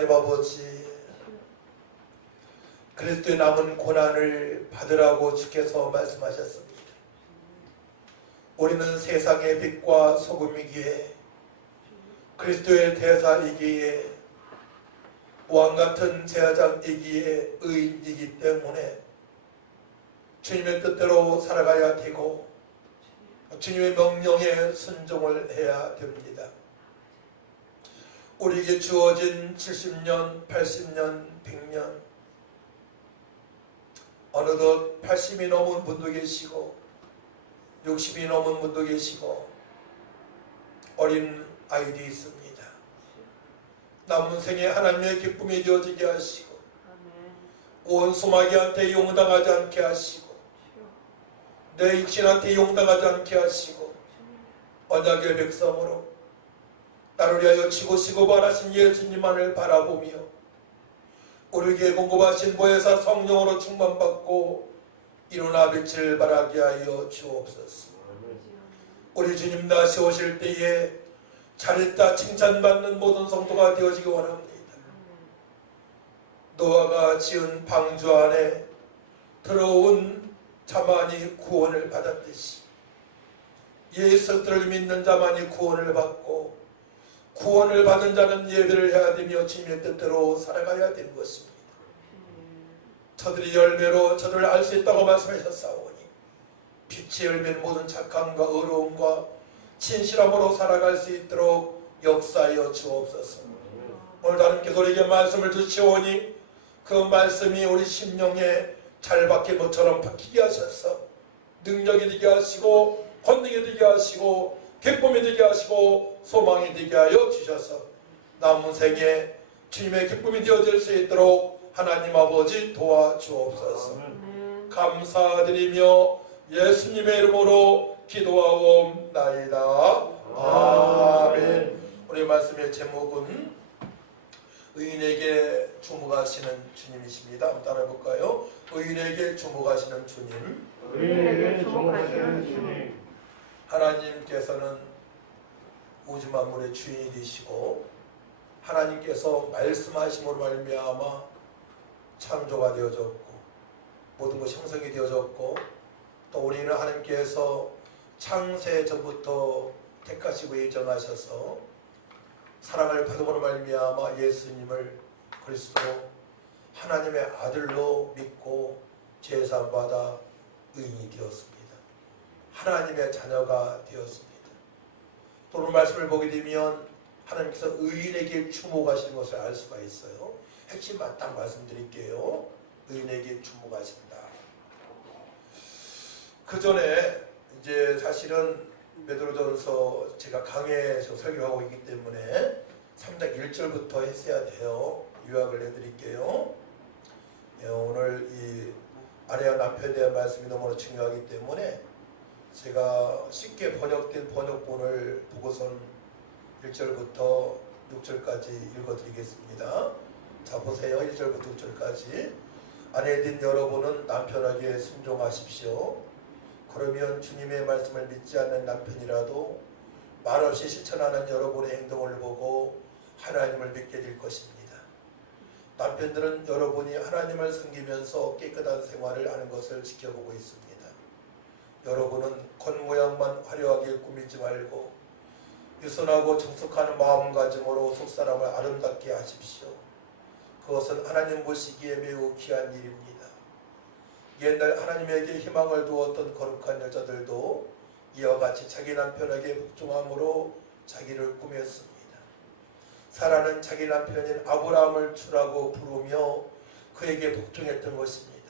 하나님 아버지, 그리스도의 남은 고난을 받으라고 주께서 말씀하셨습니다. 우리는 세상의 빛과 소금이기에, 그리스도의 대사이기에, 왕같은 제사장이기에 의인이기 때문에 주님의 뜻대로 살아가야 되고 주님의 명령에 순종을 해야 됩니다. 우리에게 주어진 70년, 80년, 100년, 어느덧 80이 넘은 분도 계시고 60이 넘은 분도 계시고 어린 아이들이 있습니다. 남은 생에 하나님의 기쁨이 되어지게 하시고 온 소마귀한테 용당하지 않게 하시고 내 육신한테 용당하지 않게 하시고 언약의 백성으로 나를 위하여 치고시고 바라신 예수님만을 바라보며 우리에게 공급하신 보혜사 성령으로 충만받고 일어나 빛을 발하게 하여 주옵소서. 우리 주님 다시 오실 때에 잘했다 칭찬받는 모든 성도가 되어지기 원합니다. 노아가 지은 방주 안에 들어온 자만이 구원을 받았듯이 예수를 믿는 자만이 구원을 받고 구원을 받은 자는 예배를 해야 되며 주님의 뜻대로 살아가야 되는 것입니다. 저들이 열매로 저들을 알 수 있다고 말씀하셨사오니 빛의 열매는 모든 착함과 의로움과 진실함으로 살아갈 수 있도록 역사하여 주옵소서. 오늘 하나님께서 우리에게 말씀을 주시오니 그 말씀이 우리 심령에 잘 박힌 것처럼 박히게 하셔서 능력이 되게 하시고 권능이 되게 하시고 기쁨이 되게 하시고 소망이 되게 하여 주셔서 남은 생에 주님의 기쁨이 되어질 수 있도록 하나님 아버지 도와주옵소서. 감사드리며 예수님의 이름으로 기도하옵나이다. 아멘. 우리 말씀의 제목은 의인에게 주목하시는 주님이십니다. 한번 따라해볼까요? 의인에게 주목하시는 주님. 의인에게 주목하시는 주님. 하나님께서는 우주 만물의 주인이 되시고 하나님께서 말씀하심으로 말미암아 창조가 되어졌고 모든 것이 형성이 되어졌고 또 우리는 하나님께서 창세 전부터 택하시고 예정하셔서 사랑을 받음으로 말미암아 예수님을 그리스도 하나님의 아들로 믿고 제사받아 의인이 되었습니다. 하나님의 자녀가 되었습니다. 또 오늘 말씀을 보게 되면 하나님께서 의인에게 주목하시는 것을 알 수가 있어요. 핵심만 딱 말씀드릴게요. 의인에게 주목하신다. 그 전에 이제 사실은 베드로전서 제가 강해에서 설교하고 있기 때문에 3장 1절부터 했어야 돼요. 요약을 해드릴게요. 오늘 이 아내와 남편에 대한 말씀이 너무나 중요하기 때문에 제가 쉽게 번역된 번역본을 보고선 1절부터 6절까지 읽어드리겠습니다. 자 보세요. 1절부터 6절까지. 아내된 여러분은 남편에게 순종하십시오. 그러면 주님의 말씀을 믿지 않는 남편이라도 말없이 실천하는 여러분의 행동을 보고 하나님을 믿게 될 것입니다. 남편들은 여러분이 하나님을 섬기면서 깨끗한 생활을 하는 것을 지켜보고 있습니다. 여러분은 겉모양만 화려하게 꾸미지 말고 유순하고 정숙한 마음가짐으로 속사람을 아름답게 하십시오. 그것은 하나님 보시기에 매우 귀한 일입니다. 옛날 하나님에게 희망을 두었던 거룩한 여자들도 이와 같이 자기 남편에게 복종함으로 자기를 꾸몄습니다. 사라는 자기 남편인 아브라함을 주라고 부르며 그에게 복종했던 것입니다.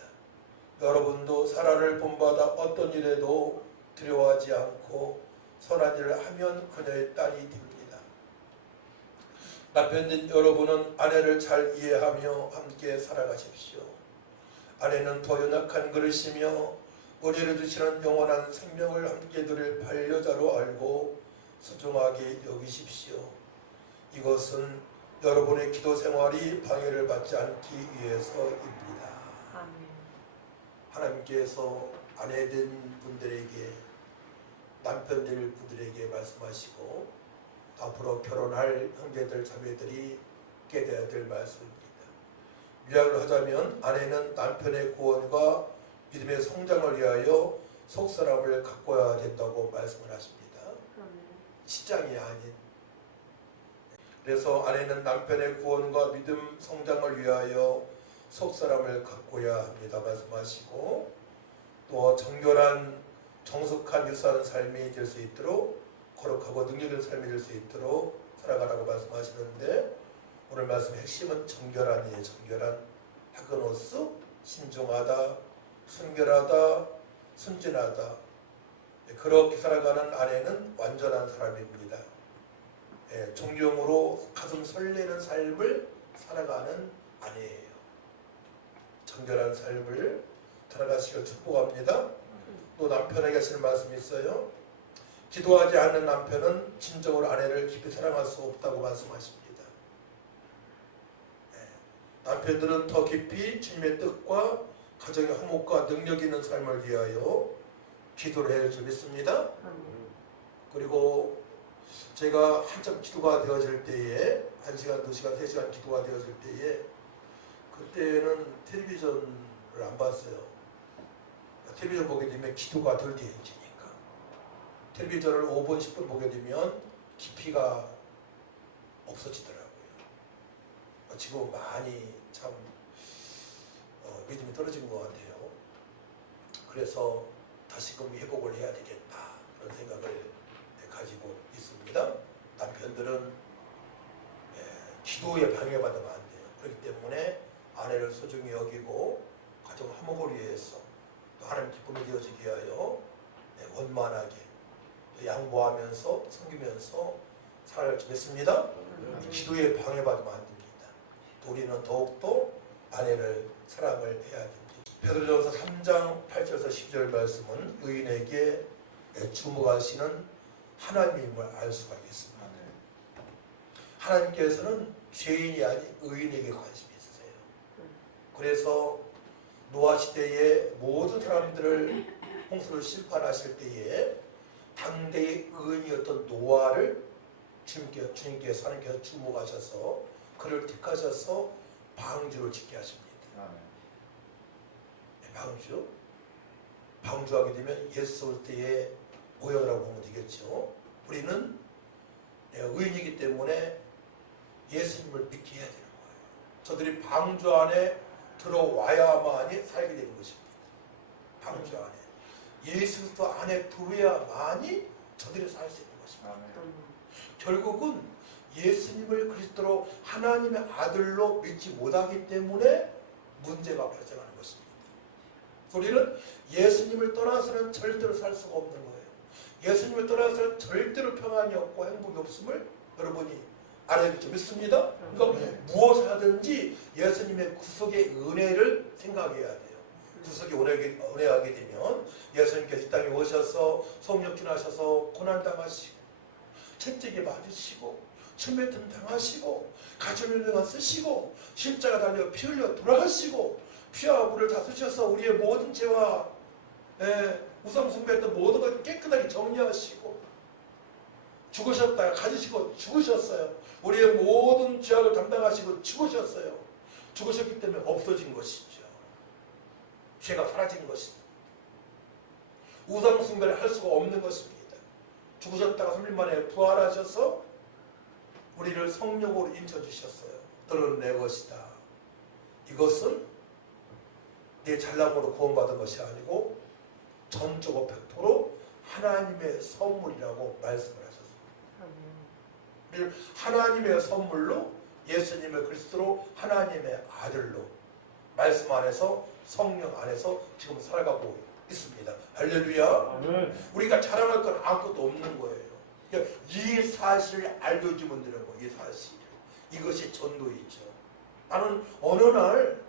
여러분도 사라를 본받아 어떤 일에도 두려워하지 않고 선한 일을 하면 그녀의 딸이 됩니다. 남편인 여러분은 아내를 잘 이해하며 함께 살아가십시오. 아내는 더 연약한 그릇이며 우리를 주시는 영원한 생명을 함께 누릴 반려자로 알고 소중하게 여기십시오. 이것은 여러분의 기도 생활이 방해를 받지 않기 위해서입니다. 아멘. 하나님께서 아내된 분들에게 남편들 분들에게 말씀하시고 앞으로 결혼할 형제들 자매들이 갖게 되어야 될 말씀입니다. 요약을 하자면 아내는 남편의 구원과 믿음의 성장을 위하여 속사람을 가꿔야 된다고 말씀을 하십니다. 시장이 아닌. 그래서 아내는 남편의 구원과 믿음 성장을 위하여 속사람을 가꿔야 합니다 말씀하시고, 또 정결한 정숙한 유사한 삶이 될 수 있도록 거룩하고 능력있는 삶이 될 수 있도록 살아가라고 말씀하시는데, 오늘 말씀 핵심은 정결한이에요. 정결한. 하그노스, 신중하다, 순결하다, 순진하다. 그렇게 살아가는 아내는 완전한 사람입니다. 존경으로 가슴 설레는 삶을 살아가는 아내예요. 정결한 삶을 살아가시길 축복합니다. 또 남편에게 하시는 말씀이 있어요. 기도하지 않는 남편은 진정으로 아내를 깊이 사랑할 수 없다고 말씀하십니다. 남편들은 더 깊이 주님의 뜻과 가정의 화목과 능력 있는 삶을 위하여 기도를 해야 할 줄 믿습니다. 그리고 제가 한참 기도가 되어질 때에 1시간, 2시간, 3시간 기도가 되어질 때에 그때는 텔레비전을 안 봤어요. 텔레비전 보게 되면 기도가 덜 되어지니까. 텔레비전을 5분, 10분 보게 되면 깊이가 없어지더라고요. 지금 많이 참 믿음이 떨어진 것 같아요. 그래서 다시금 회복을 해야 되겠다 그런 생각을 가지고 있습니다. 남편들은 기도에 방해받으면 안 돼요. 그렇기 때문에 아내를 소중히 여기고 가정 화목을 위해서 또 하나님 기쁨이 되어지게 하여 원만하게 양보하면서 섬기면서 살아갈 줄 믿습니다. 기도에 방해받으면 안 됩니다. 우리는 더욱더 아내를 사랑을 해야 됩니다. 베드로전서 3장 8절에서 10절 말씀은 의인에게 주목하시는 하나님임을 알 수가 있습니다. 하나님께서는 죄인이 아닌 의인에게 관심이 있으세요. 그래서 노아 시대의 모든 사람들을 홍수를 심판하실 때에 당대의 의인이었던 노아를 주님께서 하나님께서 주목하셔서 그를 택하셔서 방주를 짓게 하십니다. 방주? 방주하게 되면 예수 올 때의 모형이라고 보면 되겠죠. 우리는 의인이기 때문에 예수님을 믿게 해야 되는 거예요. 저들이 방주 안에 들어와야만이 살게 되는 것입니다. 방주 안에. 예수 그리스도 안에 들어야만이 저들이 살 수 있는 것입니다. 결국은 예수님을 그리스도로 하나님의 아들로 믿지 못하기 때문에 문제가 발생하는 것입니다. 우리는 예수님을 떠나서는 절대로 살 수가 없는 거예요. 예수님을 떠나서는 절대로 평안이 없고 행복이 없음을 여러분이 알아야 될 줄 믿습니다. 그러니까 무엇을 하든지 예수님의 구속의 은혜를 생각해야 돼요. 구속의 은혜하게 되면 예수님께서 이 땅에 오셔서 성육신하셔서 고난당하시고 채찍에 맞으시고 침뱉음 당하시고 가시면을 쓰시고 십자가 달려 피 흘려 돌아가시고 피와 물을 다 쓰셔서 우리의 모든 죄와 우상 숭배했던 모든 것을 깨끗하게 정리하시고 죽으셨다가 가지시고 죽으셨어요. 우리의 모든 죄악을 담당하시고 죽으셨어요. 죽으셨기 때문에 없어진 것이죠. 죄가 사라진 것입니다. 우상 숭배를 할 수가 없는 것입니다. 죽으셨다가 3일 만에 부활하셔서 우리를 성령으로 인쳐주셨어요. 너는 내 것이다. 이것은 내 잘남으로 구원받은 것이 아니고 전적으로 100% 하나님의 선물이라고 말씀을 하셨습니다. 하나님의 선물로 예수님의 그리스도로 하나님의 아들로 말씀 안에서 성령 안에서 지금 살아가고 있습니다. 할렐루야. 우리가 자랑할 건 아무것도 없는 거예요. 이 사실을 알려주면 되는 거예요. 이 사실. 이것이 전도이죠. 나는 어느 날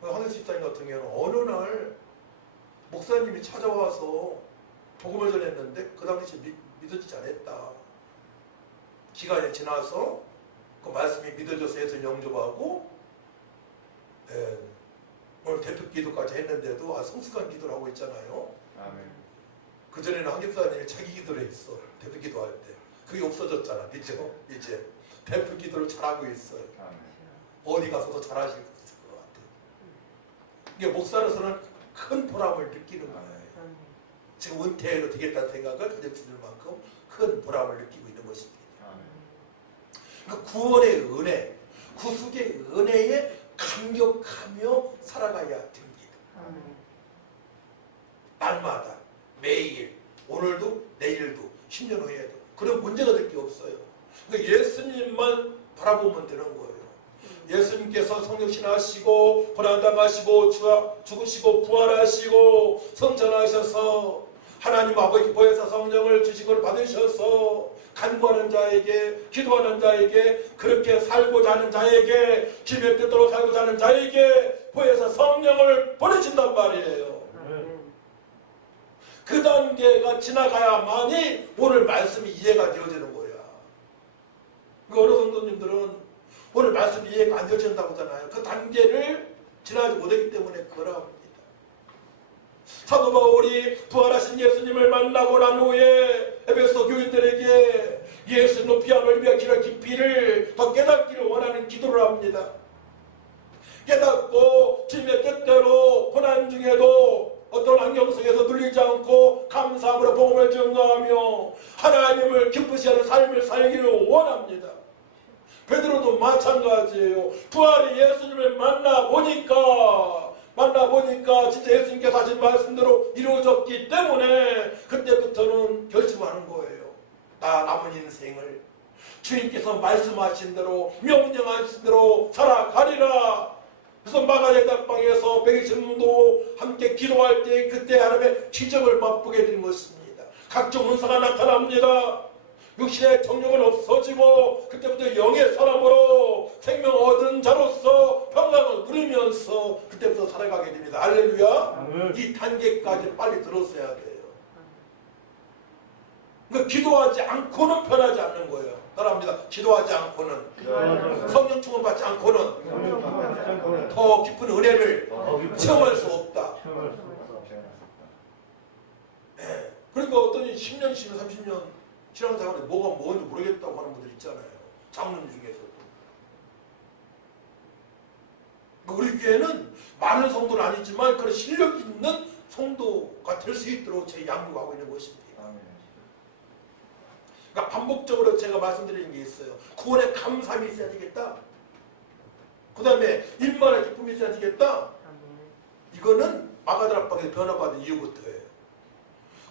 황혜수 집사님 같은 경우는 어느 날 목사님이 찾아와서 복음을 전했는데 그 당시 믿어지지 않았다. 기간이 지나서 그 말씀이 믿어져서 해서 영접하고 오늘 대표 기도까지 했는데도 성숙한 기도를 하고 있잖아요. 아멘. 그전에는 황 집사님이 자기 기도를 했어. 대표 기도할 때. 그게 없어졌잖아. 이제 대표 기도를 잘하고 있어요. 어디 가서도 잘하실 것 같아요. 이게 목사로서는 큰 보람을 느끼는 거예요. 지금 은퇴해도 되겠다는 생각을 가질 수 있는 만큼 큰 보람을 느끼고 있는 것입니다. 그 구원의 은혜, 구속의 은혜에 감격하며 살아가야 됩니다. 날마다, 매일, 오늘도, 내일도, 10년 후에도 그런 문제가 될 게 없어요. 그러니까 예수님만 바라보면 되는 거예요. 예수님께서 성육신하시고 고난당하시고 죽으시고 부활하시고 성천하셔서 하나님 아버지 보혜사 성령을 주식을 받으셔서 간구하는 자에게, 기도하는 자에게, 그렇게 살고자 하는 자에게, 기의 뜻대로 살고자 하는 자에게 보혜사 성령을 보내신단 말이에요. 그 단계가 지나가야만이 오늘 말씀이 이해가 되어지는 거야. 그러니까 어느 성도님들은 오늘 말씀이 이해가 안 되어진다고 하잖아요. 그 단계를 지나지 못했기 때문에 그러합니다. 사도 바울이 부활하신 예수님을 만나고 난 후에 에베소 교인들에게 예수 높이와 넓이와 길이와 깊이를 더 깨닫기를 원하는 기도를 합니다. 깨닫고 주님의 뜻대로 고난 중에도 어떤 환경 속에서 눌리지 않고 감사함으로 복음을 증거하며 하나님을 기쁘시 하는 삶을 살기를 원합니다. 베드로도 마찬가지예요. 부활의 예수님을 만나보니까 진짜 예수님께서 하신 말씀대로 이루어졌기 때문에 그때부터는 결심하는 거예요. 나 남은 인생을 주님께서 말씀하신 대로 명령하신 대로 살아가리라. 그래서 마가다락방에서 120명도 함께 기도할 때 그때 하나님의 기적을 맛보게 된 것입니다. 각종 은사가 나타납니다. 육신의 정욕은 없어지고 그때부터 영의 사람으로 생명 얻은 자로서 평강을 누리면서 그때부터 살아가게 됩니다. 할렐루야. 이 단계까지 빨리 들었어야 돼요. 그러니까 기도하지 않고는 변하지 않는 거예요. 따라합니다. 기도하지 않고는, 성령 충만 받지 않고는 더 깊은 은혜를 체험할 수 없다. 네. 그러니까 어떤 10년, 20년, 30년 신앙생활에 뭐가 뭔지 모르겠다고 하는 분들 있잖아요. 장로님 중에서도. 우리 교회는 많은 성도는 아니지만 그런 실력 있는 성도가 될 수 있도록 저희 양육하고 있는 것입니다. 그러니까 반복적으로 제가 말씀드리는 게 있어요. 구원의 감사함이 있어야 되겠다. 그 다음에 일만의 기쁨이 있어야 되겠다. 이거는 마가다락방에 변화받은 이유부터예요.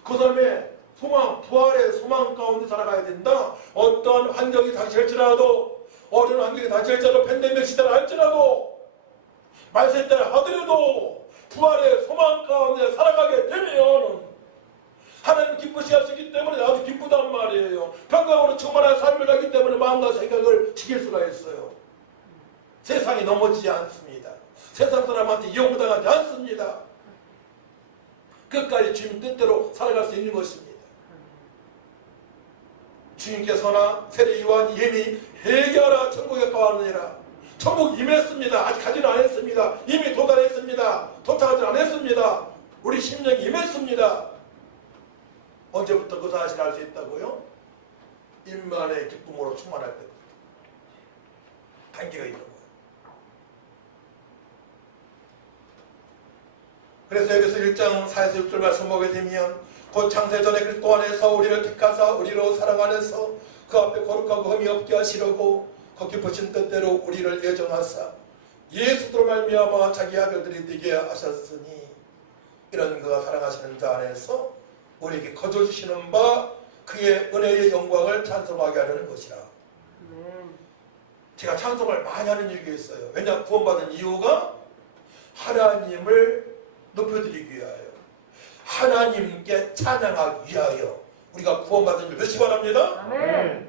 그 다음에 소망, 부활의 소망 가운데 살아가야 된다. 어떠한 환경이 닥칠지라도, 어려운 환경이 닥칠지라도, 팬데믹 시대를 할지라도, 말세 때를 하더라도 부활의 소망 가운데 살아가게 되면 하나님 기쁘시 하시기 때문에 나도 기쁘단 말이에요. 평강으로 충만한 삶을 가기 때문에 마음과 생각을 지킬 수가 있어요. 세상이 넘어지지 않습니다. 세상 사람한테 이용당하지 않습니다. 끝까지 주님 뜻대로 살아갈 수 있는 것입니다. 주님께서나 세례 요한이 이미 회개하라 천국에 가느니라. 천국 임했습니다. 아직 가지는 않았습니다. 이미 도달했습니다. 도착하지 않았습니다. 우리 심령이 임했습니다. 언제부터 그 사실을 알 수 있다고요? 임만의 기쁨으로 충만할 때부터. 단계가 있는 거예요. 그래서 여기서 1장 4에서 6절 말씀 보게 되면 곧 창세전에 그리스도 안에서 우리를 택하사 우리로 사랑 안에서 그 앞에 거룩하고 흠이 없게 하시려고 그 기쁘신 뜻대로 우리를 예정하사 예수로 말미암아 자기 아들들이 되게 하셨으니 이런 그가 사랑하시는 자 안에서 우리에게 거저주시는 바 그의 은혜의 영광을 찬송하게 하려는 것이라. 제가 찬송을 많이 하는 이유가 있어요. 왜냐? 구원받은 이유가 하나님을 높여드리기 위하여, 하나님께 찬양하기 위하여 우리가 구원받은 줄 몇시 바랍니다. 아멘.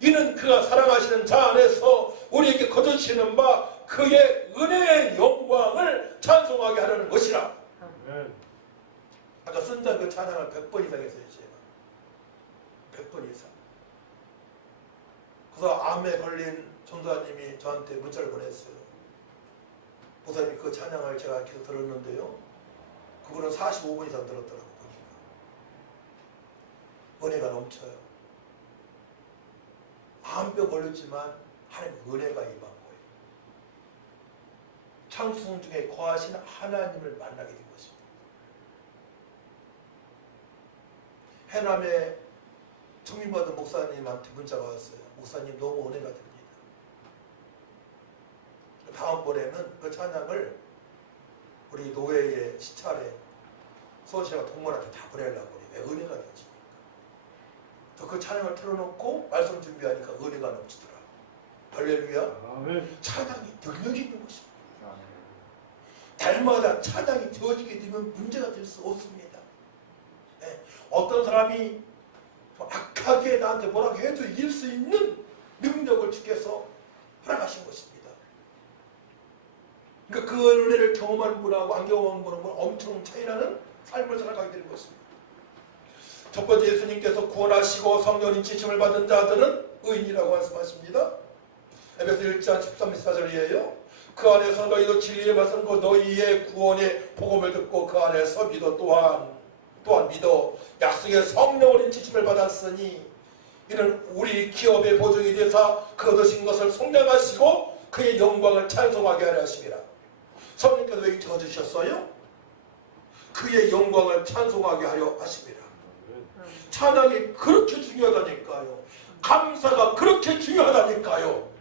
이는 그가 사랑하시는 자 안에서 우리에게 거두시는 바 그의 은혜의 영광을 찬송하게 하려는 것이라. 아멘. 아까 선장 그 찬양을 100번 이상 했어요. 제가 100번 이상. 그래서 암에 걸린 전도사님이 저한테 문자를 보냈어요. 보사님이 그 찬양을 제가 계속 들었는데요, 그분은 45분 이상 들었더라고. 보니까 은혜가 넘쳐요. 암병 걸렸지만 하나님의 은혜가 임한 거예요. 창수성 중에 거하신 하나님을 만나게 된 것입니다. 해남에 청림받은 목사님한테 문자가 왔어요. 목사님 너무 은혜가 됩니다. 다음번에는 그 찬양을 우리 노회의 시찰에 수원시가 동문한테 다 보내려고 그래요. 왜? 은혜가 되지니까. 또 그 찬양을 틀어놓고 말씀 준비하니까 은혜가 넘치더라. 할렐루야. 아멘. 찬양이 능력이 있는 것입니다. 달마다 찬양이 되어지게 되면 문제가 될 수 없습니다. 네. 어떤 사람이 악하게 나한테 뭐라고 해도 이길 수 있는 능력을 주께서 허락하신 것입니다. 그러니까 그 은혜를 경험하는 분하고 안 경험하는 분하고 엄청 차이나는 삶을 살아가게 되는 것입니다. 첫 번째, 예수님께서 구원하시고 성령님 지침을 받은 자들은 의인이라고 말씀하십니다. 에베소 1장 13, 14절이에요. 그 안에서 너희도 진리의 말씀과 너희의 구원의 복음을 듣고 그 안에서 믿어 또한 믿어 약속의 성령으로 지침을 받았으니 이는 우리 기업의 보증이 되사 그 얻으신 것을 속량하시고 그의 영광을 찬송하게 하려 하심이라. 성령께서 왜 적어주셨어요? 그의 영광을 찬송하게 하려 하심이라. 찬양이 그렇게 중요하다니까요. 감사가 그렇게 중요하다니까요.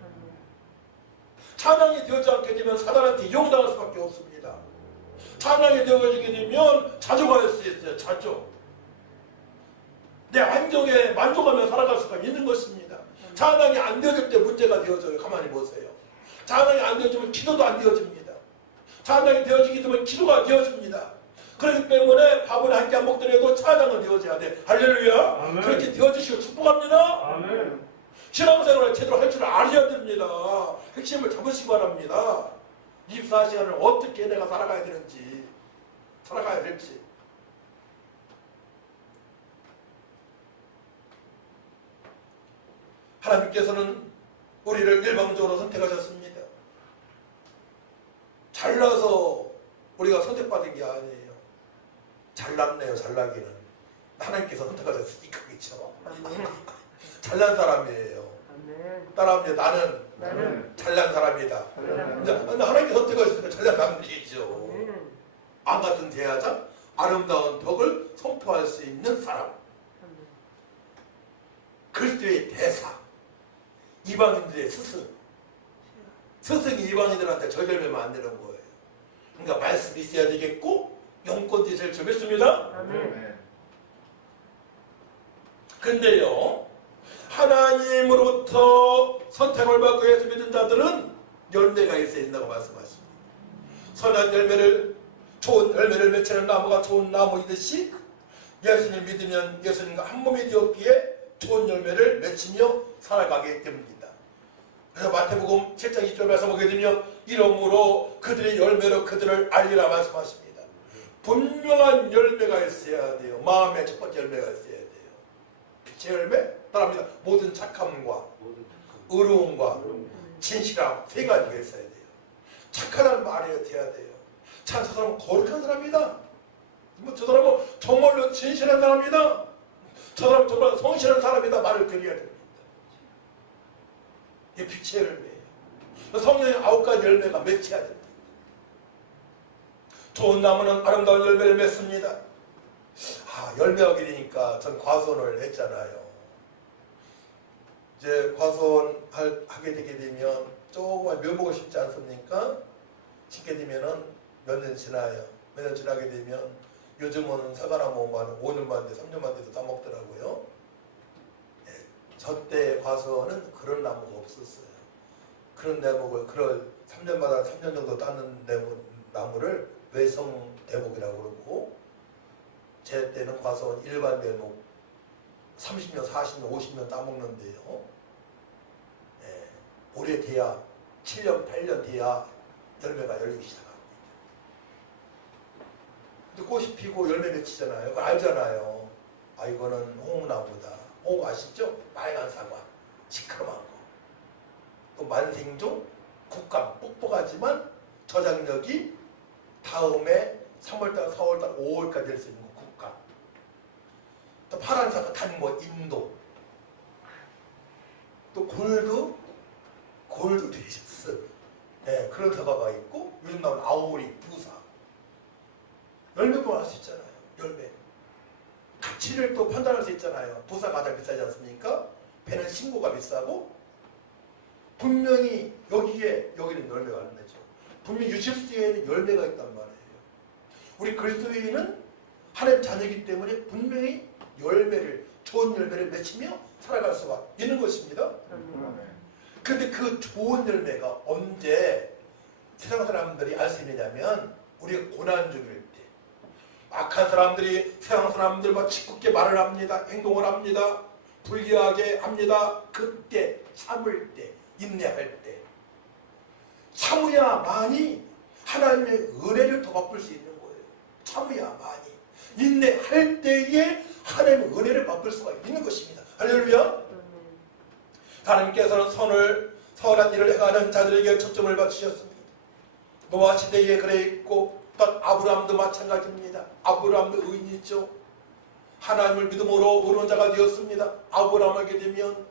찬양이 되지 않게 되면 사단한테 이용당할 수밖에 없습니다. 찬양이 되어지게 되면 자족할 수 있어요. 자족. 내 안정에 만족하며 살아갈 수가 있는 것입니다. 찬양이 안 되어질 때 문제가 되어져요. 가만히 보세요. 찬양이 안 되어지면 기도도 안 되어집니다. 찬양이 되어지게 되면 기도가 되어집니다. 그렇기 때문에 밥을 한 끼 안 먹더라도 찬양은 되어져야 돼. 할렐루야. 아멘. 그렇게 되어지시고 축복합니다. 아멘. 신앙생활을 제대로 할 줄 알아야 됩니다. 핵심을 잡으시기 바랍니다. 24시간을 어떻게 내가 살아가야 되는지, 살아가야 될지. 하나님께서는 우리를 일방적으로 선택하셨습니다. 잘나서 우리가 선택받은 게 아니에요. 잘났네요. 잘나기는 하나님께서 선택하셨으니까. 그렇죠. 잘난 사람이에요. 따라합니다. 나는 잘난 사람이다. 하나님께서 선택하셨으니까 잘난 사람이죠. 안 같은 대하자 아름다운 덕을 선포할 수 있는 사람. 그리스도의 대사. 이방인들의 스승. 스승이 이방인들한테 절절매면 안 되는 거예요. 그러니까 말씀이 있어야 되겠고 영권도 있어야 되겠습니다. 근데요, 하나님으로부터 선택을 받고 예수 믿은 자들은 열매가 있어야 된다고 말씀하십니다. 선한 열매를, 좋은 열매를 맺히는 나무가 좋은 나무이듯이 예수님 믿으면 예수님과 한 몸이 되었기에 좋은 열매를 맺히며 살아가게 됩니다. 그래서 마태복음 7장 20절 말씀 보게 되면 이러므로 그들의 열매로 그들을 알리라 말씀하십니다. 분명한 열매가 있어야 돼요. 마음의 첫 번째 열매가 있어야 돼요. 빛의 열매? 따라합니다. 모든 착함과 의로움과 진실함 세 가지가 있어야 돼요. 착하다는 말이 돼야 돼요. 참, 저 사람은 거룩한 사람이다. 저 사람은 정말로 진실한 사람이다. 저 사람은 정말 성실한 사람이다. 말을 드려야 됩니다. 이게 빛의 열매예요. 성령의 9가지 열매가 맺혀야 됩니다. 좋은 나무는 아름다운 열매를 맺습니다. 열매하게 되니까 전 과수원을 했잖아요. 이제 과수원 하게 되게 되면 조금 묘목을 심지 않습니까? 심게 되면은 몇 년 지나요. 몇 년 지나게 되면 요즘은 사과나무만 5년만 돼, 3년만 돼도 다 먹더라고요. 저때 과수원은 그런 나무가 없었어요. 그런 나무를, 그럴 3년마다 3년 정도 따는 나무를 외성 대목이라고 그러고, 제 때는 과수원 일반 대목 30년, 40년, 50년 따먹는데요. 오래 돼야 7년, 8년 돼야 열매가 열리기 시작합니다. 근데 꽃이 피고 열매 맺히잖아요. 그거 알잖아요. 이거는 홍나무다. 홍 아시죠? 빨간 사과, 시커먼 거. 또 만생종, 국감, 뻑뻑하지만 저장력이 다음에 3월달, 4월달, 5월까지 될 수 있는 거, 국감. 또 파란 사과, 단모, 인도. 또 골드 골드 딜리셔스. 네, 그런 사과가 있고 요즘 나온 아오리 부사. 열매도 할 수 있잖아요. 열매. 가치를 또 판단할 수 있잖아요. 부사가 가장 비싸지 않습니까? 배는 신고가 비싸고 분명히 여기는 열매가 안 나죠. 분명히 유실수에는 열매가 있단 말이에요. 우리 그리스도인은 하나님 자녀이기 때문에 분명히 좋은 열매를 맺히며 살아갈 수가 있는 것입니다. 그런데 그 좋은 열매가 언제 세상 사람들이 알 수 있느냐면 우리가 고난 중일 때, 악한 사람들이 세상 사람들과 짓궂게 말을 합니다. 행동을 합니다. 불리하게 합니다. 그때 참을 때, 인내할 때 참어야만이 하나님의 은혜를 더 맛볼 수 있는 거예요. 참어야만이. 인내할 때에 하나님의 은혜를 맛볼 수가 있는 것입니다. 할렐루야. 하나님께서는 선한 일을 행하는 자들에게 초점을 맞추셨습니다. 노아 시대에 그래 있고 또 아브라함도 마찬가지입니다. 아브라함도 의인이죠. 하나님을 믿음으로 의로운 자가 되었습니다. 아브라함에게 되면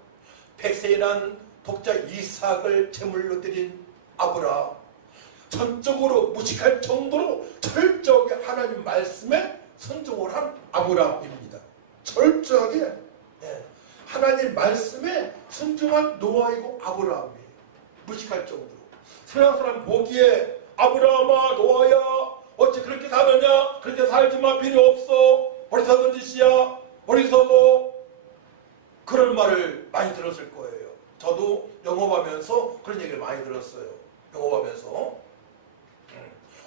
100세에 난 독자 이삭을 제물로 드린 아브라함. 전적으로 무식할 정도로 철저하게 하나님 말씀에 순종을 한 아브라함입니다. 철저하게 하나님 말씀에 순종한 노아이고 아브라함이에요. 무식할 정도로. 세상 사람 보기에 아브라함아 노아야 어찌 그렇게 사느냐, 그렇게 살지 마, 필요 없어, 어리석은 짓이야, 어리석어, 그런 말을 많이 들었을 거예요. 저도 영업하면서 그런 얘기를 많이 들었어요. 영업하면서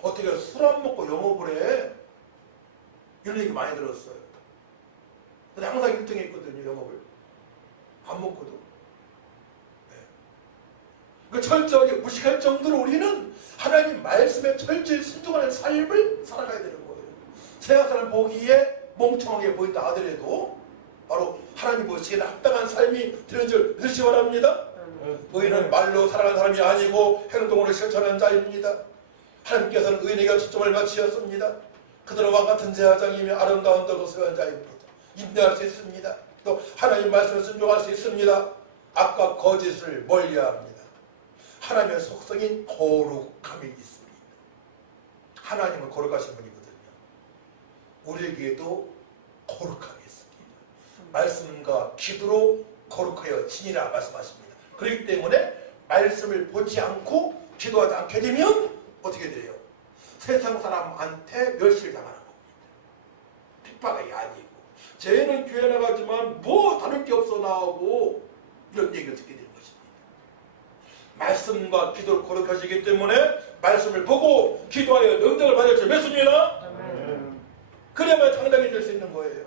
어떻게 술 안 먹고 영업을 해? 이런 얘기 많이 들었어요. 근데 항상 1등에 있거든요. 영업을 안 먹고도. 그러니까 철저하게 무식할 정도로 우리는 하나님 말씀에 철저히 순종하는 삶을 살아가야 되는 거예요. 세상 사람 보기에 멍청하게 보인다 하더라도 바로 하나님 보시기에 합당한 삶이 되는 줄 믿으시기 바랍니다. 의인은 말로 살아가는 사람이 아니고 행동으로 실천하는 자입니다. 하나님께서는 의인에게 초점을 맞추셨습니다. 그들은 왕같은 제사장이며 아름다운 덕을 소유한 자입니다. 인내할 수 있습니다. 또 하나님 말씀을 순종할 수 있습니다. 악과 거짓을 멀리합니다. 하나님의 속성인 거룩함이 있습니다. 하나님은 거룩하신 분이거든요. 우리에게도 거룩함이 있습니다. 말씀과 기도로 거룩하여 지니라 말씀하십니다. 그렇기 때문에 말씀을 보지 않고 기도하지 않게 되면 어떻게 돼요? 세상 사람한테 멸시를 당하는 겁니다. 핍박이 아니고 쟤는 교회 나가지만 뭐 다를 게 없어 나오고 이런 얘기를 듣게 되는 것입니다. 말씀과 기도를 거룩하시기 때문에 말씀을 보고 기도하여 능력을 받을 줄 믿습니다. 그래야만 장당이 될 수 있는 거예요.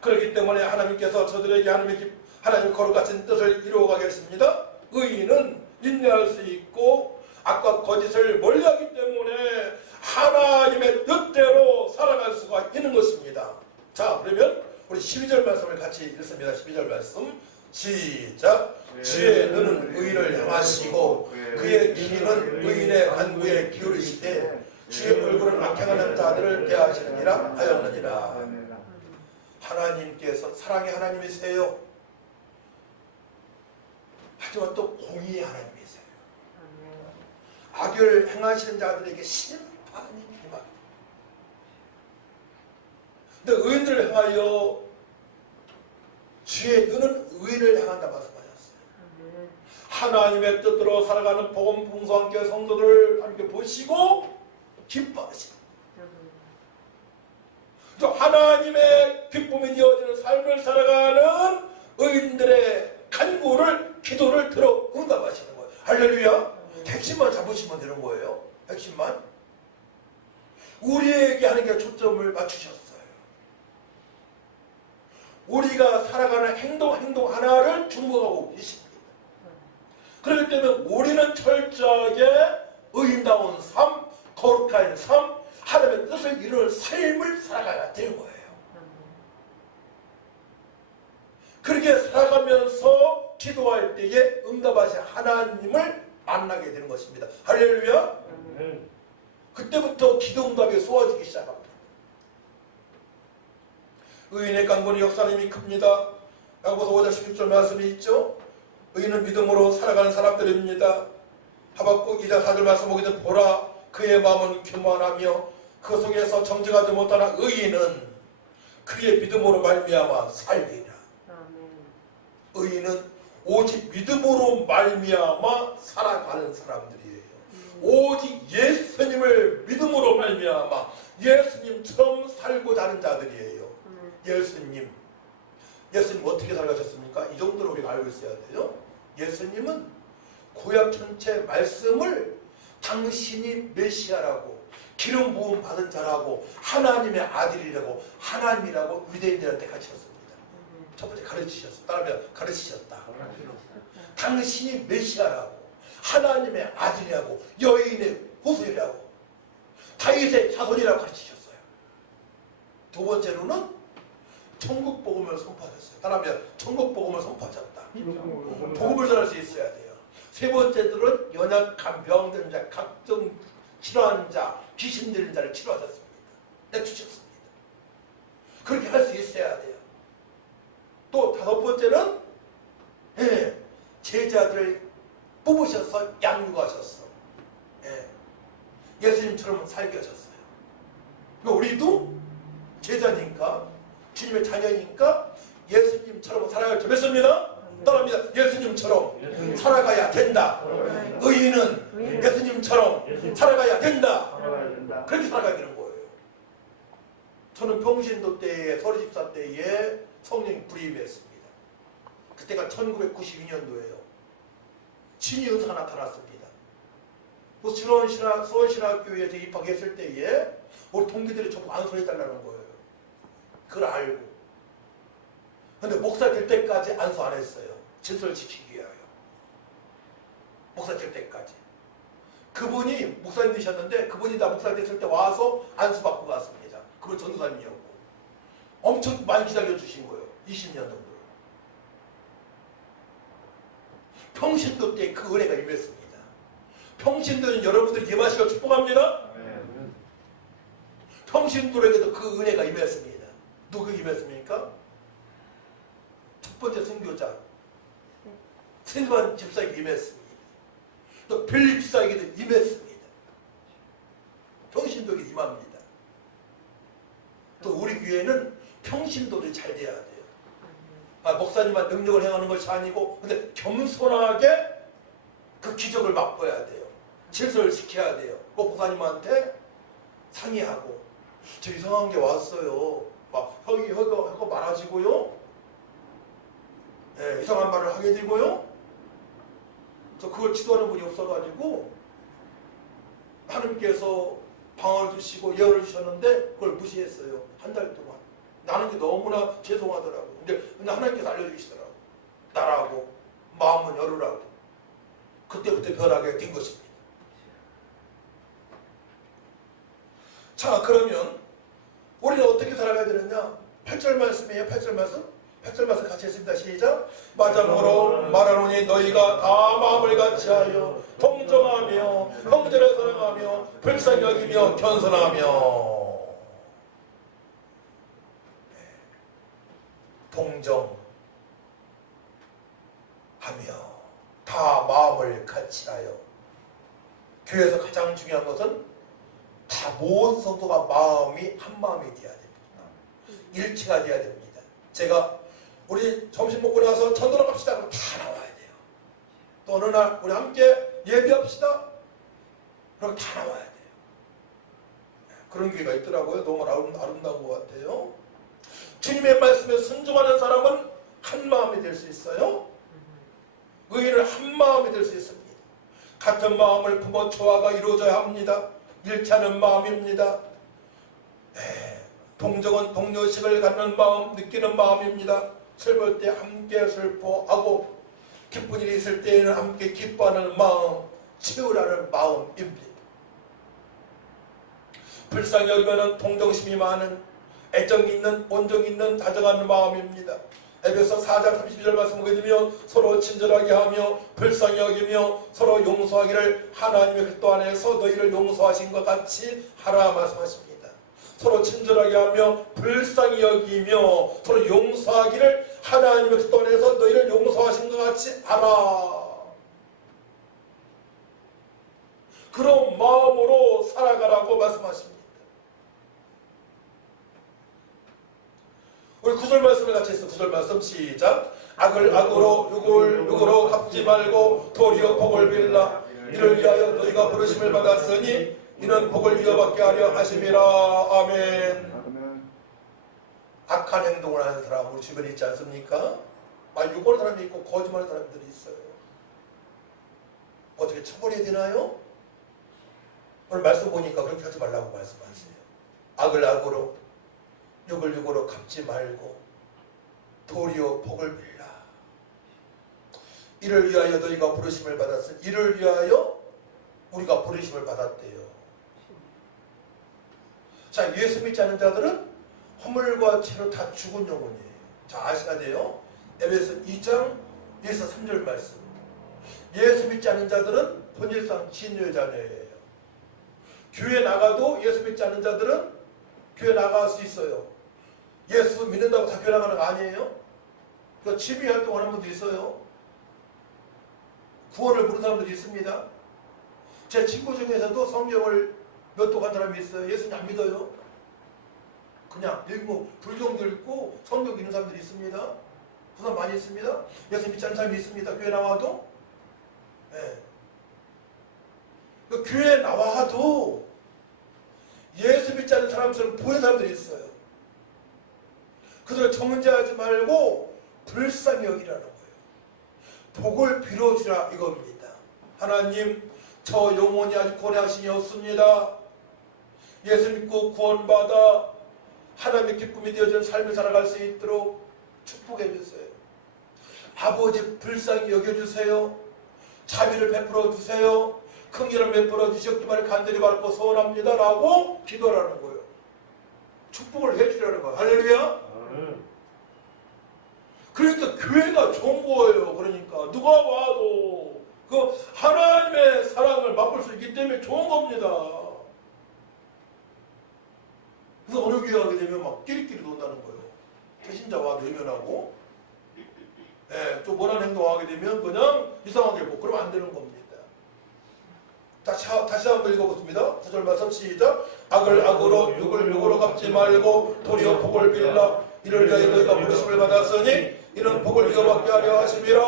그렇기 때문에 하나님께서 저들에게 하나님 거룩하신 뜻을 이루어가겠습니다. 의인은 인내할 수 있고 악과 거짓을 멀리하기 때문에 하나님의 뜻대로 살아갈 수가 있는 것입니다. 자, 그러면 우리 12절 말씀을 같이 읽습니다. 12절 말씀 시작. 주의 눈은 의인을 향하시고 그의 귀는 의인의 간구에 기울이시되 주의 얼굴은 악행하는 자들을 대하시느니라 하였느니라. 하나님께서 사랑의 하나님이세요. 하지만 또 공의의 하나님이세요. 악을 행하시는 자들에게 심판이 임합니다. 근데 의인들을 향하여 주의 눈은 의인을 향한다 말씀하셨어요. 하나님의 뜻대로 살아가는 복음 풍성한 성도들을 함께 보시고 기뻐하시고 또 하나님의 기쁨이 이어지는 삶을 살아가는 의인들의 간구를 기도를 들어 응답하시는 거예요. 할렐루야. 핵심만 잡으시면 되는 거예요. 핵심만. 우리에게 하나님께 초점을 맞추셨어요. 우리가 살아가는 행동 하나를 주목하고 계십니다. 그렇기 때문에 우리는 철저하게 의인다운 삶, 거룩한 삶, 하나님의 뜻을 이루는 삶을 살아가야 되는 거예요. 그렇게 살아가면서 기도할 때에 응답하신 하나님을 만나게 되는 것입니다. 할렐루야. 그때부터 기도 응답이 쏟아지기 시작합니다. 의인의 간구는 역사님이 큽니다. 야고보서 5장 16절 말씀이 있죠. 의인은 믿음으로 살아가는 사람들입니다. 하박국 2장 4절 말씀 보기도 보라 그의 마음은 교만하며 그 속에서 정직하지 못하나 의인은 그의 믿음으로 말미암아 살리라. 의인은 오직 믿음으로 말미암아 살아가는 사람들이에요. 오직 예수님을 믿음으로 말미암아 예수님처럼 살고자 하는 자들이에요. 예수님 어떻게 살아가셨습니까? 이 정도로 우리가 알고 있어야 돼요. 예수님은 구약 전체 말씀을 당신이 메시아라고 기름 부음 받은 자라고 하나님의 아들이라고 하나님이라고 유대인들한테 가르치셨습니다. 첫 번째 가르치셨어. 따르면 가르치셨다. 당신이 메시아라고 하나님의 아들이라고 여인의 후손이라고 다윗의 자손이라고 가르치셨어요. 두 번째로는 천국 복음을 선포하셨어요. 따르면 천국 복음을 선포하셨다. 복음을 전할 수 있어야 돼요. 세 번째들은 연약한 병든 자, 각종 치료하는 자, 귀신 들린 자를 치료하셨습니다. 내주셨습니다. 그렇게 할 수 있어야 돼요. 또 다섯 번째는 제자들을 뽑으셔서 양육하셨어. 예수님처럼 살게 하셨어요. 그러니까 우리도 제자니까 주님의 자녀니까 예수님처럼 살아갈 줄 믿습니다. 따라합니다. 예수님처럼 살아가야 된다. 의인은 예수님처럼 살아가야 된다. 그렇게 살아가야 되는 거예요. 저는 평신도 때에 서울집사 때에 성령이 불임했습니다. 그때가 1992년도예요. 신이 은사가 나타났습니다. 수원신학교에 입학했을 때에 우리 동기들이 전부 안수해달라는 거예요. 그걸 알고. 근데 목사 될 때까지 안수 안 했어요. 질서를 지키기 위하여. 목사 될 때까지. 그분이 목사님 되셨는데 그분이 다 목사 됐을 때 와서 안수 받고 갔습니다. 그분 전도사님이었고. 엄청 많이 기다려주신 거예요. 20년 정도. 평신도 때 그 은혜가 임했습니다. 평신도는 여러분들 예마시가 축복합니다. 평신도에게도 그 은혜가 임했습니다. 누구 임했습니까? 첫 번째 선교자 스테반 집사에게 임했습니다. 또 빌립 집사에게도 임했습니다. 평신도에게 임합니다. 또 우리 교회는 평신도를 잘 돼야 돼요. 목사님만 능력을 행하는 것이 아니고 근데 겸손하게 그 기적을 맛봐야 돼요. 질서를 지켜야 돼요. 꼭 목사님한테 상의하고 저 이상한 게 왔어요. 막 허거 많아지고요. 이상한 말을 하게 되고요. 저 그걸 지도하는 분이 없어가지고 하나님께서 방을 주시고 예언을 주셨는데 그걸 무시했어요. 한 달 동안. 나는 게 너무나 죄송하더라고. 근데 하나님께서 알려주시더라고. 나라고 마음은 열으라고. 그때부터 변하게 된 것입니다. 자, 그러면 우리는 어떻게 살아가야 되느냐? 8절 말씀이에요. 8절 말씀. 8절 말씀 같이 했습니다. 시작. 마장으로 말하노니 너희가 다 마음을 같이하여 동정하며 형제를 사랑하며 불쌍히 여기며 겸손하며. 동정하며 다 마음을 같이하여. 교회에서 가장 중요한 것은 다 모든 성도가 마음이 한 마음이 되어야 됩니다. 일치가 되어야 됩니다. 제가 우리 점심 먹고 나서 전도로 갑시다. 그럼 다 나와야 돼요. 또 어느 날 우리 함께 예배합시다. 그럼 다 나와야 돼요. 그런 교회가 있더라고요. 너무 아름다운 것 같아요. 주님의 말씀에 순종하는 사람은 한 마음이 될 수 있어요. 의인은 한 마음이 될 수 있습니다. 같은 마음을 품어 조화가 이루어져야 합니다. 일치하는 마음입니다. 동정은 동료식을 갖는 마음, 느끼는 마음입니다. 슬플 때 함께 슬퍼하고 기쁜 일이 있을 때에는 함께 기뻐하는 마음, 채우라는 마음입니다. 불쌍히 여기면 동정심이 많은 애정 있는, 온정 있는, 다정한 마음입니다. 에베소 4장 32절 말씀 보게 되면 서로 친절하게 하며 불쌍히 여기며 서로 용서하기를 하나님의 그리스도 안에서 너희를 용서하신 것 같이 하라 말씀하십니다. 서로 친절하게 하며 불쌍히 여기며 서로 용서하기를 하나님의 뜻 안에서 너희를 용서하신 것 같이 알아. 그런 마음으로 살아가라고 말씀하십니다. 우리 구절 말씀을 같이 해서 구절 말씀 시작. 악을 악으로 육을 육으로 갚지 말고 도리어 복을 빌라. 이를 위하여 너희가 부르심을 받았으니 이는 복을 이어받게 하려 하심이라. 아멘. 악한 행동을 하는 사람 우리 주변에 있지 않습니까? 유골 사람이 있고 거짓말하는 사람들이 있어요. 어떻게 처벌해야 되나요? 오늘 말씀 보니까 그렇게 하지 말라고 말씀하세요. 악을 악으로 육을 육으로 갚지 말고 도리어 복을 빌라. 이를 위하여 너희가 부르심을 받았으니 이를 위하여 우리가 부르심을 받았대요. 자, 예수 믿지 않는 자들은 허물과 죄로 다 죽은 영혼이에요. 자, 아셔야 돼요. 에베소 2장 1서 3절 말씀. 예수 믿지 않는 자들은 본질상 진노의 자녀예요. 교회 나가도 예수 믿지 않는 자들은 교회 나갈 수 있어요. 예수 믿는다고 다 교회 나가는 거 아니에요? 그 취미 활동하는 분도 있어요. 구원을 부른 사람들이 있습니다. 제 친구 중에서도 성경을 몇 도 간 사람이 있어요. 예수님 안 믿어요. 그냥 읽고 불경도 읽고 성경 읽는 사람들이 있습니다. 그 사람 많이 있습니다. 예수 믿지 않는 사람이 있습니다. 교회 나와도. 네. 그 교회 나와도 예수 믿지 않는 사람처럼 보이는 사람들이 있어요. 그들을 정죄하지 말고 불쌍히 여기라는 거예요. 복을 빌어주라 이겁니다. 하나님, 저 영혼이 아직 고뇌하신이 없습니다. 예수 믿고 구원받아 하나님의 기쁨이 되어진 삶을 살아갈 수 있도록 축복해 주세요. 아버지, 불쌍히 여겨주세요. 자비를 베풀어 주세요. 긍휼을 베풀어 주셨기를 간절히 바라고 소원합니다 라고 기도하라는 거예요. 축복을 해주라는 거예요. 할렐루야. 그러니까 교회가 좋은 거예요. 그러니까 누가 와도 그 하나님의 사랑을 맛볼 수 있기 때문에 좋은 겁니다. 그래서 어느 교회 가게 되면 막 끼리끼리 논다는 거예요. 배신자와 내면하고, 좀 원하는 행동하게 되면 그냥 이상하게 보고 그러면 안 되는 겁니다. 다시 한번 읽어보겠습니다. 9절 말씀 시작. 악을 악으로 육을 육으로 갚지 말고 도리어 복을 빌라. 이를 위하여 너희가 부르심을 받았으니 이는 복을 이어받게 하려 하심이라.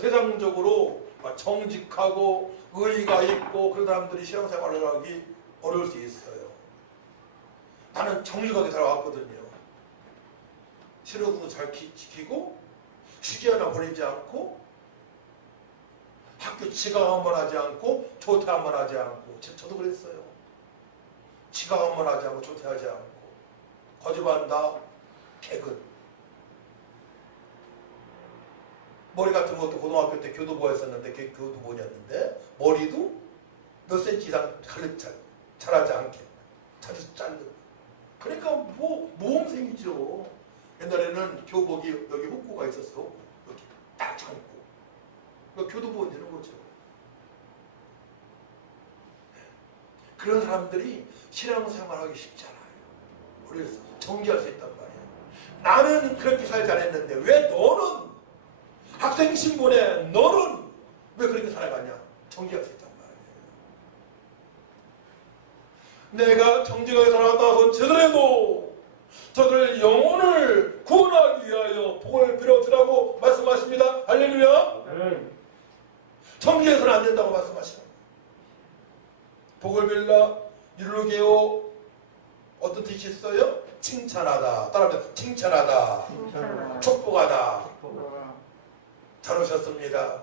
세상적으로 정직하고 의의가 있고 그런 사람들이 신앙생활을 하기 어려울 수 있어요. 나는 정직하게 살아왔거든요. 신호등도 잘 지키고 휴지 하나 보내지 않고 학교 지각 한번 하지 않고 조퇴 한번 하지 않고 저도 그랬어요. 지각 한번 하지 않고 조퇴하지 않고 거짓말한다 개근. 머리 같은 것도 고등학교 때 교도부가 있었는데 그게 교도부였는데 머리도 몇 센치 이상 자라지 않게 자주 자르고. 그러니까 모험생이죠. 옛날에는 교복이 여기 훅구가 있었어. 여기 딱 참고. 그러니까 교도부가 되는 거죠. 그런 사람들이 신앙생활하기 쉽지 않아요. 그래서 정지할 수 있단 말이에요. 나는 그렇게 살지 않았는데 왜 너는 학생 신분에 너는 왜 그렇게 살아가냐? 정지할 수 있단 말이에요. 내가 정직하게 살아갔다 저들에도 저들 영혼을 구원하기 위하여 복을 빌어주라고 말씀하십니다. 할렐루야. 정지해서는 안 된다고 말씀하시는 거예요. 복을 빌라 율루게오 어떤 뜻이 있어요? 칭찬하다. 따라합니다. 칭찬하다. 축복하다. 잘 오셨습니다.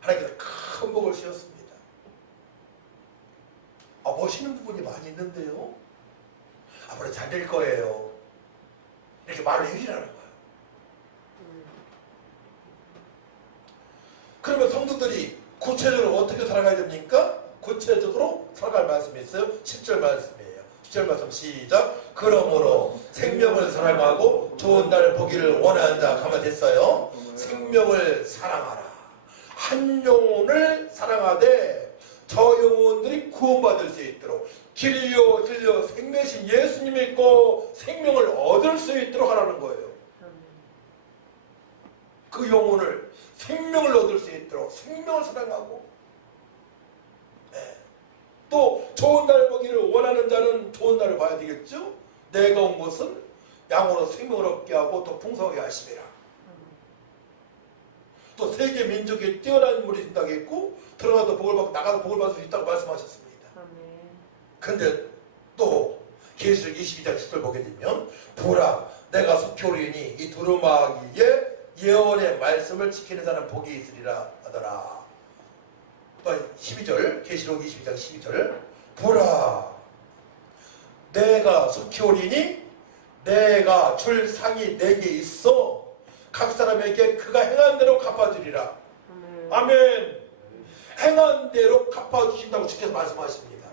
하나님께서 큰 복을 주셨습니다. 멋있는 부분이 많이 있는데요. 앞으로 잘 될 거예요. 이렇게 말을 해주라는 거예요. 그러면 성도들이 구체적으로 어떻게 살아가야 됩니까? 구체적으로 살아갈 말씀이 있어요. 10절 말씀이에요. 10절 말씀 시작. 그러므로 생명을 사랑하고 좋은 날 보기를 원하는 자 가만 됐어요. 생명을 사랑하라. 한 영혼을 사랑하되 저 영혼들이 구원받을 수 있도록 길이요 진리요 생명이신 예수님 믿고 생명을 얻을 수 있도록 하라는 거예요. 그 영혼을 생명을 얻을 수 있도록 생명을 사랑하고, 또 좋은 날 보기를 원하는 자는 좋은 날을 봐야 되겠죠. 내가 온 것은 양으로 생명을 얻게 하고 또 풍성하게 하심이라. 또 세계 민족이 뛰어난 인물이 된다고 했고 들어가도 복을 받고 나가도 복을 받을 수 있다고 말씀하셨습니다. 근데 또 계시록 22장 10절 보게 되면 보라 내가 속히 오리니 이 두루마기에 예언의 말씀을 지키는 자는 복이 있으리라 하더라. 또 12절 계시록 22장 12절 보라 내가 속히 오리니 내가 줄 상이 내게 있어 각 사람에게 그가 행한 대로 갚아주리라. 아멘. 행한 대로 갚아주신다고 주께서 말씀하십니다.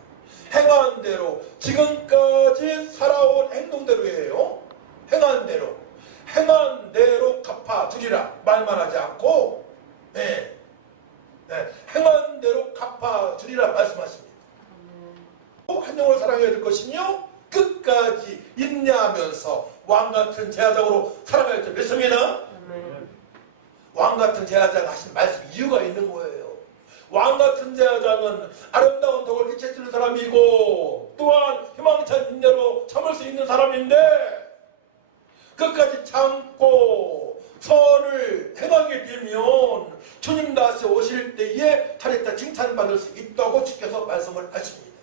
행한 대로 지금까지 살아온 행동대로예요. 행한 대로 갚아주리라 말만 하지 않고 행한 대로 갚아주리라 말씀하십니다. 한 영혼을 사랑해야 될 것이며 끝까지 인내하면서 왕같은 제사장으로 살아가야 될 믿습니다. 왕같은 제사장 하신 말씀 이유가 있는 거예요. 왕같은 제사장은 아름다운 덕을 일체치는 사람이고 또한 희망찬 인내로 참을 수 있는 사람인데 끝까지 참고 선을 행하게 되면 주님 다시 오실 때에 차례때 칭찬받을 수 있다고 주께서 말씀을 하십니다.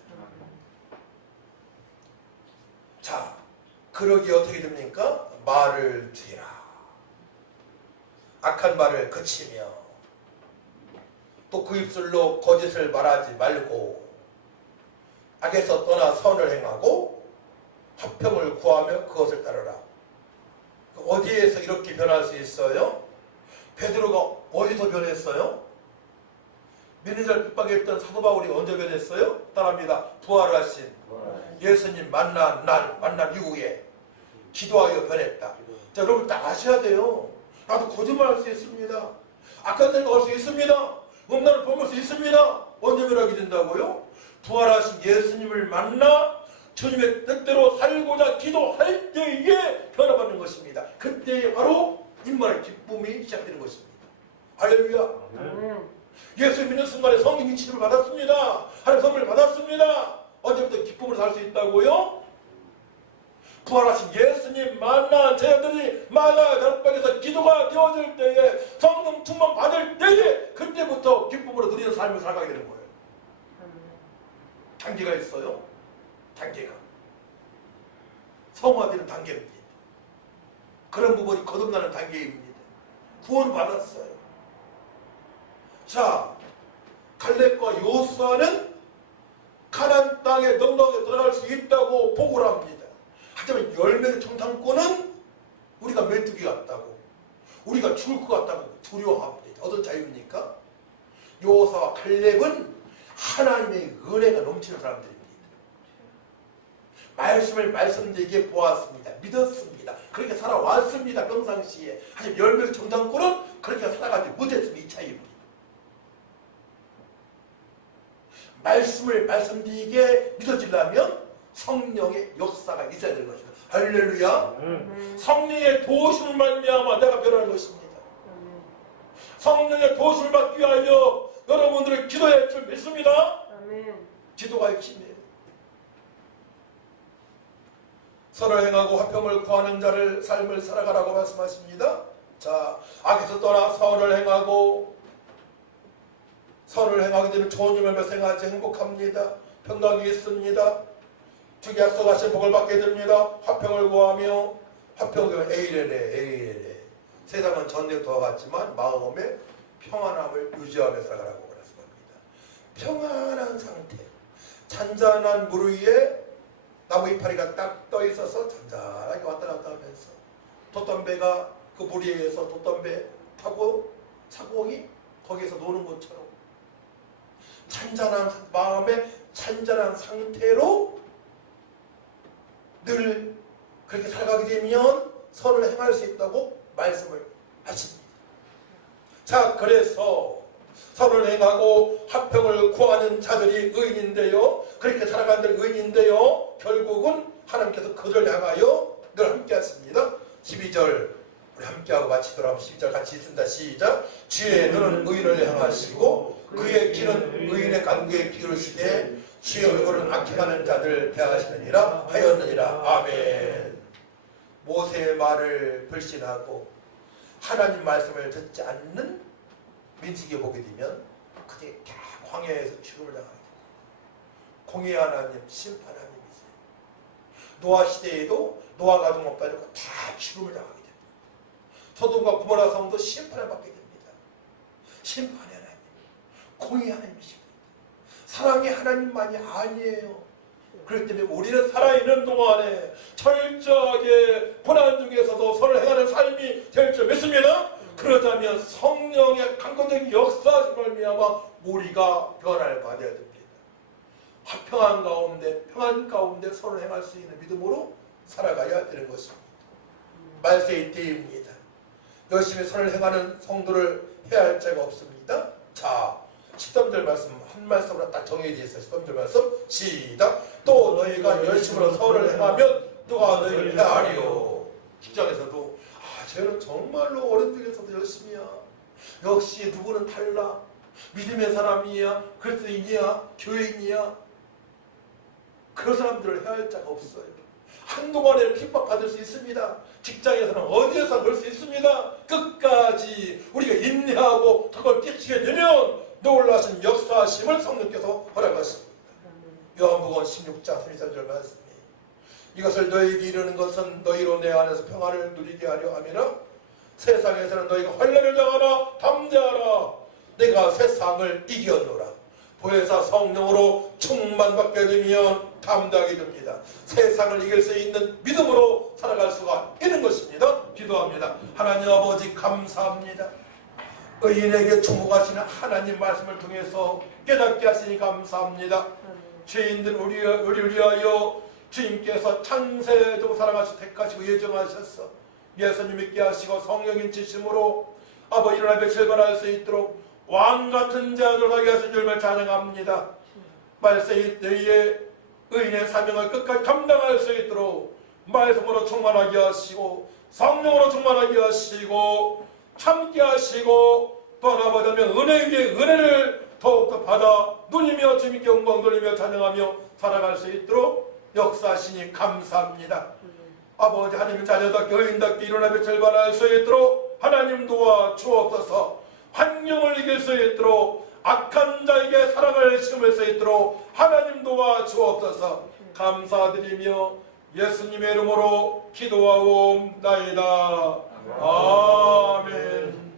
자, 그러기에 어떻게 됩니까? 말을 줄이라. 악한 말을 그치며 또 그 입술로 거짓을 말하지 말고 악에서 떠나 선을 행하고 화평을 구하며 그것을 따르라. 어디에서 이렇게 변할 수 있어요? 베드로가 어디서 변했어요? 믿는 자를 핍박했던 사도 바울이 언제 변했어요? 따라합니다. 부활하신 예수님 만난 이후에 기도하여 변했다. 자, 여러분 다 아셔야 돼요. 나도 거짓말할 수 있습니다. 악한 생각할 수 있습니다. 음란을 범할 수 있습니다. 언제 변하게 된다고요? 부활하신 예수님을 만나 주님의 뜻대로 살고자 기도할 때에 변화받는 것입니다. 그때에 바로 인간의 기쁨이 시작되는 것입니다. 할렐루야. 예수 믿는 순간에 성령 인치를 받았습니다. 하나님 선물을 받았습니다. 언제부터 기쁨으로 살 수 있다고요? 부활하신 예수님 만난 제자들이 마가의 다락방에서 기도가 되어질 때에 성령 충만 받을 때에 그때부터 기쁨으로 누리는 삶을 살아가게 되는 거예요. 단계가 있어요. 단계가. 성화되는 단계입니다. 그런 부분이 거듭나는 단계입니다. 구원 받았어요. 자, 갈렙과 요수아는 가나안 땅에 넉넉하게 들어갈 수 있다고 보고를 합니다. 하지만 열매의 청산권은 우리가 메뚜기 같다고, 우리가 죽을 것 같다고 두려워합니다. 어떤 자유입니까? 요수아와 갈렙은 하나님의 은혜가 넘치는 사람들입니다. 말씀을 말씀드리게 보았습니다. 믿었습니다. 그렇게 살아왔습니다. 평상시에. 하지만 열매의 청산권은 그렇게 살아가지 못했습니다. 이 차이입니다. 말씀을 말씀드리게 믿어지려면 성령의 역사가 있어야 되는 것입니다. 할렐루야. 성령의 도우심을 말미암아 내가 변하는 것입니다. 성령의 도우심을 받기 위하여 여러분들을 기도할 줄 믿습니다. 기도가 힘이에요. 선을 행하고 화평을 구하는 자를 삶을 살아가라고 말씀하십니다. 자, 악에서 떠나 선을 행하고 선을 행하게 되면 좋은 일을 생활하지 행복합니다. 평강이 있습니다. 주께 약속하신 복을 받게 됩니다. 화평을 구하며 화평은 에이레네. 세상은 전쟁터와 같지만 마음의 평안함을 유지하며 살아가라고 말씀합니다. 평안한 상태. 잔잔한 물 위에 나무 이파리가 딱 떠 있어서 잔잔하게 왔다 갔다 하면서 돛담배가 그 물 위에서 돛담배 타고 사공이 거기에서 노는 것처럼 잔잔한 마음의 잔잔한 상태로 늘 그렇게 살아가게 되면 선을 행할 수 있다고 말씀을 하십니다. 자, 그래서 선을 행하고 화평을 구하는 자들이 의인인데요. 그렇게 살아가는 자들이 의인인데요. 결국은 하나님께서 그를 향하여 늘 함께 하십니다. 12절 우리 함께하고 마치도록 12절 같이 읽습니다. 시작. 주의 눈은 의인을 향하시고 그의 귀는 의인의 간구에 기울이시되 주의 얼굴은 악행하는 자들 대하시느니라 하였느니라. 아멘. 모세의 말을 불신하고 하나님 말씀을 듣지 않는 민수기에 보게 되면 그게 다 광야에서 죽음을 당하게 됩니다. 공의 하나님, 심판 하나님이세요. 노아 시대에도 노아 가족 못 빠지고 다 죽음을 당하게 됩니다. 소돔과 고모라 성도 심판을 받게 됩니다. 심판의 하나님, 공의 하나님이십니다. 사랑의 하나님만이 아니에요. 그렇기 때문에 우리는 살아있는 동안에 철저하게 고난 중에서도 선을 행하는 삶이 될 줄 믿습니다. 그러자면 성령의 강건적인 역사를 말미암아 우리가 변화를 받아야 됩니다. 화평한 가운데 평안 가운데 선을 행할 수 있는 믿음으로 살아가야 되는 것입니다. 말세의 때입니다. 열심히 선을 행하는 성도를 해할 자가 없습니다. 자, 13절 말씀 한 말씀으로 딱 정해져 있어요. 13절 말씀 시작. 또 너희가 열심으로 선을 행하면 누가 너희를 해하리요. 직장에서도 쟤는 정말로 어른 중에서도 열심히야. 역시 누구는 달라. 믿음의 사람이야. 그리스도인이야. 교인이야. 그런 사람들을 해할 자가 없어요. 한동안에 핍박받을 수 있습니다. 직장에서는 어디에서 그럴 수 있습니다. 끝까지 우리가 인내하고 그걸 끼치게 되면 놀라신 역사하심을 성령께서 허락하십니다. 요한복음 16장 33절 말씀이 이것을 너희에게 이르는 것은 너희로 내 안에서 평안을 누리게 하려 함이라. 세상에서는 너희가 환난을 당하나 담대하라. 내가 세상을 이겼노라. 보혜사 성령으로 충만받게 되면 담대하게 됩니다. 세상을 이길 수 있는 믿음으로 살아갈 수가 있는 것입니다. 기도합니다. 하나님 아버지 감사합니다. 의인에게 축복하시는 하나님 말씀을 통해서 깨닫게 하시니 감사합니다. 죄인들 우리를 위하여 주님께서 창세적으로 사랑하시고 택하시고 예정하셨어. 예수님 믿게 하시고 성령인 지심으로 아버지 일어나 백설 발할 수 있도록 왕같은 자들 하게 하신 줄을 찬양합니다. 말세의 때에 의인의 사명을 끝까지 감당할 수 있도록 말씀으로 충만하게 하시고 성령으로 충만하게 하시고 참게 하시고 또 하나 보자면 은혜 위에 은혜를 더욱더 받아 누리며 주님께 영광 돌리며 찬양하며 살아갈 수 있도록 역사하시니 감사합니다. 아버지 하나님 자녀답게 의인답게 일어나 빛을 발할 수 있도록 하나님 도와 주옵소서. 환경을 이길 수 있도록 악한 자에게 사랑을 심을 수 있도록 하나님 도와 주옵소서. 감사드리며 예수님의 이름으로 기도하옵나이다. 아멘.